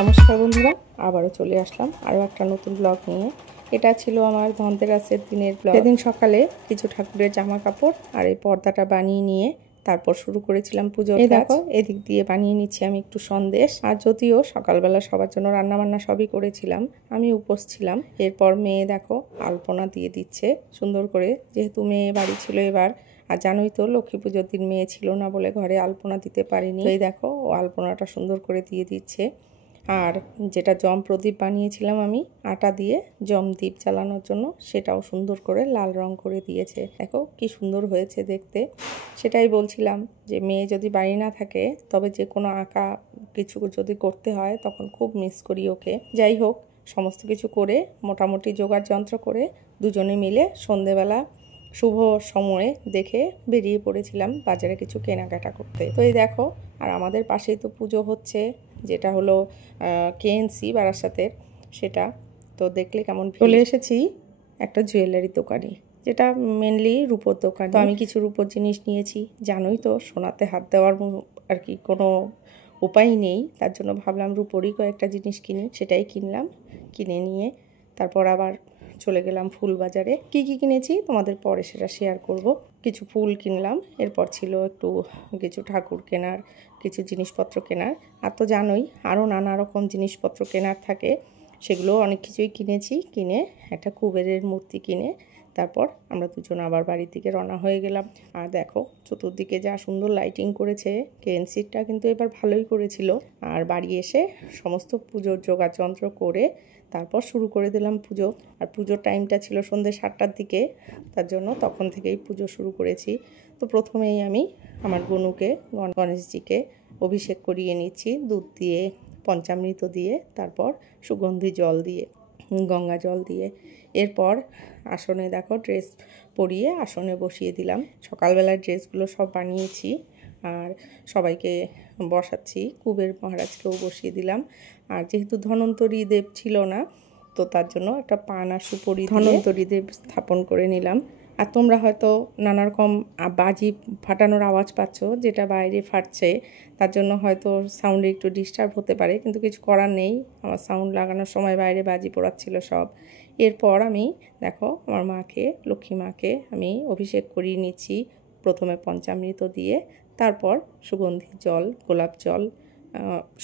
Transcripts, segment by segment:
নমস্কার বন্ধুরা, আবারও চলে আসলাম আরও একটা নতুন ব্লগ নিয়ে। এটা ছিল আমার ধনতেরাসের দিনের ব্লগ। সেদিন সকালে কিছু ঠাকুরের জামা কাপড় আর এই পর্দাটা বানিয়ে নিয়ে তারপর শুরু করেছিলাম পুজোর কাজ। দেখো এদিক দিয়ে বানিয়ে নিচ্ছি আমি একটু সন্দেশ। আর যদিও সকালবেলা সবার জন্য রান্নাবান্না সবই করেছিলাম, আমি উপোস ছিলাম। এরপর মেয়ে দেখো আলপনা দিয়ে দিচ্ছে সুন্দর করে, যেহেতু মেয়ে বাড়ি ছিল এবার। আর জানোই তো লক্ষ্মী পুজোর দিন মেয়ে ছিল না বলে ঘরে আলপনা দিতে পারিনি। এই দেখো ও আলপনাটা সুন্দর করে দিয়ে দিচ্ছে। আর যেটা জম প্রদীপ বানিয়েছিলাম আমি আটা দিয়ে জম দ্বীপ জ্বালানোর জন্য, সেটাও সুন্দর করে লাল রং করে দিয়েছে। দেখো কি সুন্দর হয়েছে দেখতে। সেটাই বলছিলাম যে মেয়ে যদি বাড়ি না থাকে তবে যে কোনো আঁকা কিছু যদি করতে হয় তখন খুব মিস করি ওকে। যাই হোক, সমস্ত কিছু করে মোটামুটি জোগাড় যন্ত্র করে দুজনে মিলে সন্ধেবেলা শুভ সময়ে দেখে বেরিয়ে পড়েছিলাম বাজারে কিছু কেনাকাটা করতে। তো এই দেখো, আর আমাদের পাশেই তো পুজো হচ্ছে, যেটা হলো কেএনসি বারাসাতের, সেটা তো দেখলে কেমন। চলে এসেছি একটা জুয়েলারি দোকানে, যেটা মেনলি রূপোর দোকান। তো আমি কিছু রূপোর জিনিস নিয়েছি। জানোই তো সোনাতে হাত দেওয়ার আর কি কোনো উপায় নেই, তার জন্য ভাবলাম রূপোরই কয়েকটা জিনিস কিনি। সেটাই কিনলাম। কিনে নিয়ে তারপর আবার চলে গেলাম ফুল বাজারে। কি কি কিনেছি তোমাদের পরে সেটা শেয়ার করব। কিছু ফুল কিনলাম, এরপর ছিল একটু কিছু ঠাকুর কেনার, কিছু জিনিসপত্র কেনার। আর তো জানোই আরও নানা রকম জিনিসপত্র কেনার থাকে, সেগুলো অনেক কিছুই কিনেছি। কিনে একটা কুবেরের মূর্তি কিনে তারপর আমরা দুজন আবার বাড়ির দিকে রওনা হয়ে গেলাম। আর দেখো চতুর্দিকে যা সুন্দর লাইটিং করেছে, কেএনসিটা কিন্তু এবার ভালোই করেছিল। আর বাড়ি এসে সমস্ত পুজোর যোগাযন্ত্র করে তারপর শুরু করে দিলাম পুজো। আর পুজোর টাইমটা ছিল সন্ধ্যে 7টার দিকে, তার জন্য তখন থেকেই পুজো শুরু করেছি। তো প্রথমেই আমি আমার গনুকে গণেশজিকে অভিষেক করিয়ে নিচ্ছি দুধ দিয়ে, পঞ্চামৃত দিয়ে, তারপর সুগন্ধি জল দিয়ে, গঙ্গা জল দিয়ে। এরপর আসনে দেখো ড্রেস পরিয়ে আসনে বসিয়ে দিলাম। সকালবেলার ড্রেসগুলো সব বানিয়েছি আর সবাইকে বসাচ্ছি। কুবের মহারাজকেও বসিয়ে দিলাম। আর যেহেতু ধন্বন্তরী দেব ছিল না, তো তার জন্য একটা পান আর সুপরি ধন্বন্তরী দেব স্থাপন করে নিলাম। আর তোমরা হয়তো নানা রকম বাজি ফাটানোর আওয়াজ পাচ্ছ, যেটা বাইরে ফাটছে, তার জন্য হয়তো সাউন্ডে একটু ডিস্টার্ব হতে পারে, কিন্তু কিছু করার নেই। আমার সাউন্ড লাগানোর সময় বাইরে বাজি পোড়াচ্ছিল সব। এরপর আমি দেখো আমার মাকে, লক্ষ্মী মাকে আমি অভিষেক করিয়ে নিচ্ছি, প্রথমে পঞ্চামৃত দিয়ে, তারপর সুগন্ধি জল, গোলাপ জল,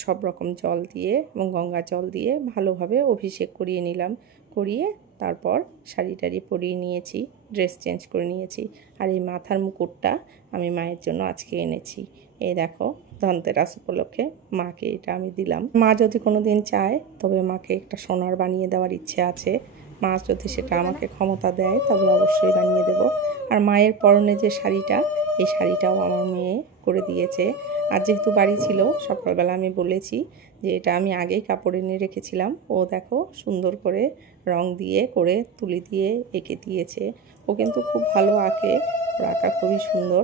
সব রকম জল দিয়ে এবং গঙ্গা জল দিয়ে ভালোভাবে অভিষেক করিয়ে নিলাম। করিয়ে তারপর শাড়ি টাড়ি পরিয়ে নিয়েছি, ড্রেস চেঞ্জ করে নিয়েছি। আর এই মাথার মুকুটটা আমি মায়ের জন্য আজকে এনেছি। এই দেখো ধনতেরাস উপলক্ষে মাকে এটা আমি দিলাম। মা যদি কোনো দিন চায় তবে মাকে একটা সোনার বানিয়ে দেওয়ার ইচ্ছে আছে। মা যদি সেটা আমাকে ক্ষমতা দেয় তবে অবশ্যই বানিয়ে দেব। আর মায়ের পরনে যে শাড়িটা, এই শাড়িটাও আমার মেয়ে করে দিয়েছে। আর যেহেতু বাড়ি ছিল, সকালবেলা আমি বলেছি যে এটা আমি আগেই কাপড় এনে রেখেছিলাম। ও দেখো সুন্দর করে রং দিয়ে করে তুলি দিয়ে এঁকে দিয়েছে। ও কিন্তু খুব ভালো আঁকে, ওর আঁকা খুবই সুন্দর।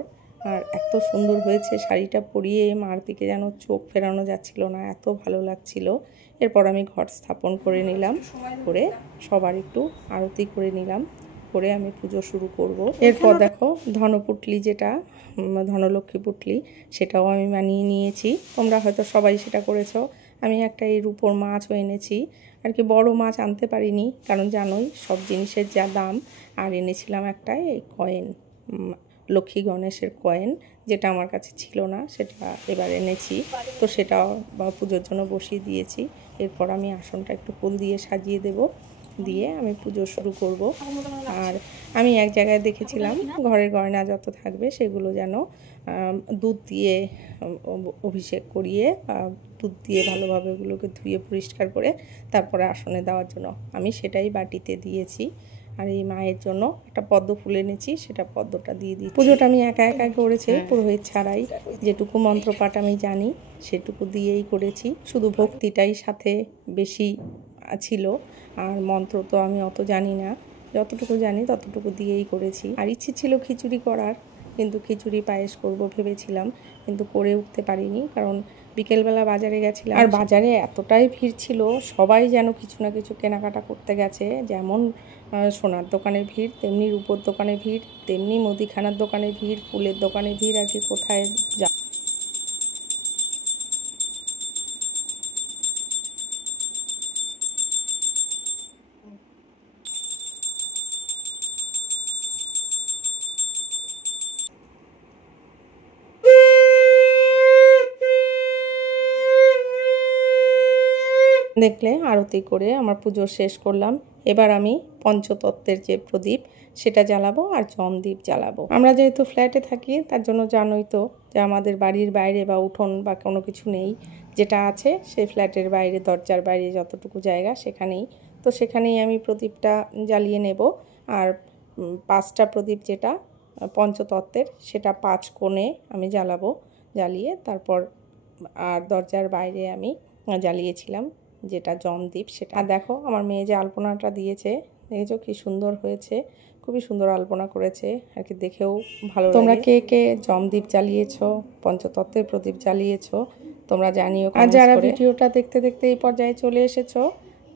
আর এত সুন্দর হয়েছে শাড়িটা পরিয়ে মার দিকে যেন চোখ ফেরানো যাচ্ছিল না, এত ভালো লাগছিল। এরপর আমি ঘট স্থাপন করে নিলাম, করে সবার একটু আরতি করে নিলাম, করে আমি পুজো শুরু করব। এরপর দেখো ধনপুটলি, যেটা ধনলক্ষ্মী পুটলি, সেটাও আমি বানিয়ে নিয়েছি। তোমরা হয়তো সবাই সেটা করেছো। আমি একটা এই রূপোর মাছও এনেছি, আর কি বড় মাছ আনতে পারিনি, কারণ জানোই সব জিনিসের যা দাম। আর এনেছিলাম একটা এই কয়েন, লক্ষ্মী গণেশের কয়েন, যেটা আমার কাছে ছিল না, সেটা এবার এনেছি। তো সেটাও পুজোর জন্য বসিয়ে দিয়েছি। এরপর আমি আসনটা একটু ফুল দিয়ে সাজিয়ে দেব, দিয়ে আমি পুজো শুরু করব। আর আমি এক জায়গায় দেখেছিলাম ঘরের গয়না যত থাকবে সেগুলো যেন দুধ দিয়ে অভিষেক করিয়ে বা দুধ দিয়ে ভালোভাবে ওগুলোকে ধুয়ে পরিষ্কার করে তারপরে আসনে দেওয়ার জন্য আমি সেটাই বাটিতে দিয়েছি। আর এই মায়ের জন্য একটা পদ্ম ফুল এনেছি, সেটা পদ্মটা দিয়ে দিই। পুজোটা আমি একা একা করেছি, পুরোহিত ছাড়াই। যেটুকু মন্ত্রপাঠ আমি জানি সেটুকু দিয়েই করেছি, শুধু ভক্তিটাই সাথে বেশি ছিল। আর মন্ত্র তো আমি অত জানি না, যতটুকু জানি ততটুকু দিয়েই করেছি। আর ইচ্ছে ছিল খিচুড়ি করার, কিন্তু খিচুড়ি পায়েস করব ভেবেছিলাম, কিন্তু করে উঠতে পারিনি, কারণ বিকেলবেলা বাজারে গেছিলাম। আর বাজারে এতটাই ভিড় ছিল, সবাই যেন কিছু না কিছু কেনাকাটা করতে গেছে। যেমন সোনার দোকানে ভিড়, তেমনি রূপোর দোকানে ভিড়, তেমনি মুদিখানার দোকানে ভিড়, ফুলের দোকানে ভিড়। আর কি কোথায় দেখলে আরতি করে আমার পুজো শেষ করলাম। এবার আমি পঞ্চতত্ত্বের যে প্রদীপ সেটা জ্বালাবো আর জমদীপ জ্বালাবো। আমরা যেহেতু ফ্ল্যাটে থাকি তার জন্য জানোই তো যে আমাদের বাড়ির বাইরে বা উঠোন বা কোনো কিছু নেই, যেটা আছে সেই ফ্ল্যাটের বাইরে দরজার বাইরে যতটুকু জায়গা সেখানেই, তো সেখানেই আমি প্রদীপটা জ্বালিয়ে নেব। আর 5টা প্রদীপ যেটা পঞ্চতত্ত্বের সেটা 5 কোণে আমি জ্বালাবো, জ্বালিয়ে তারপর আর দরজার বাইরে আমি জ্বালিয়েছিলাম যেটা জমদীপ সেটা। আর দেখো আমার মেয়ে যে আলপনাটা দিয়েছে, দেখেছো কি সুন্দর হয়েছে, খুবই সুন্দর আলপনা করেছে আর কি, দেখেও ভালো। তোমরা কে কে জমদীপ জ্বালিয়েছো, পঞ্চতত্ত্বের প্রদীপ জ্বালিয়েছো তোমরা জানিও। আর যারা ভিডিওটা দেখতে দেখতে এই পর্যায়ে চলে এসেছো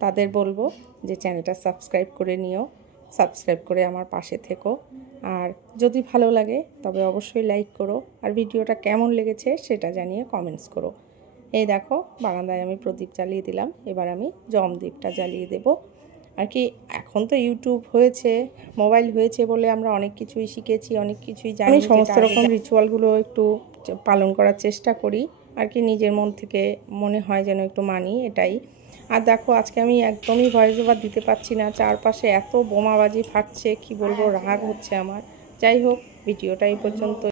তাদের বলবো যে চ্যানেলটা সাবস্ক্রাইব করে নিও, সাবস্ক্রাইব করে আমার পাশে থেকো। আর যদি ভালো লাগে তবে অবশ্যই লাইক করো, আর ভিডিওটা কেমন লেগেছে সেটা জানিয়ে কমেন্টস করো। এই দেখো বারান্দায় আমি প্রদীপ জ্বালিয়ে দিলাম, এবার আমি জমদীপটা জ্বালিয়ে দেব। আর কি এখন তো ইউটিউব হয়েছে, মোবাইল হয়েছে বলে আমরা অনেক কিছুই শিখেছি, অনেক কিছুই জানি। আমি সমস্ত রকম রিচুয়ালগুলো একটু পালন করার চেষ্টা করি আর কি, নিজের মন থেকে মনে হয় যেন একটু মানি, এটাই। আর দেখো আজকে আমি একদমই ভয়েস ওভার দিতে পারছি না, চারপাশে এত বোমাবাজি ফাটছে কি বলবো, রাগ হচ্ছে আমার। যাই হোক ভিডিওটা এই পর্যন্ত।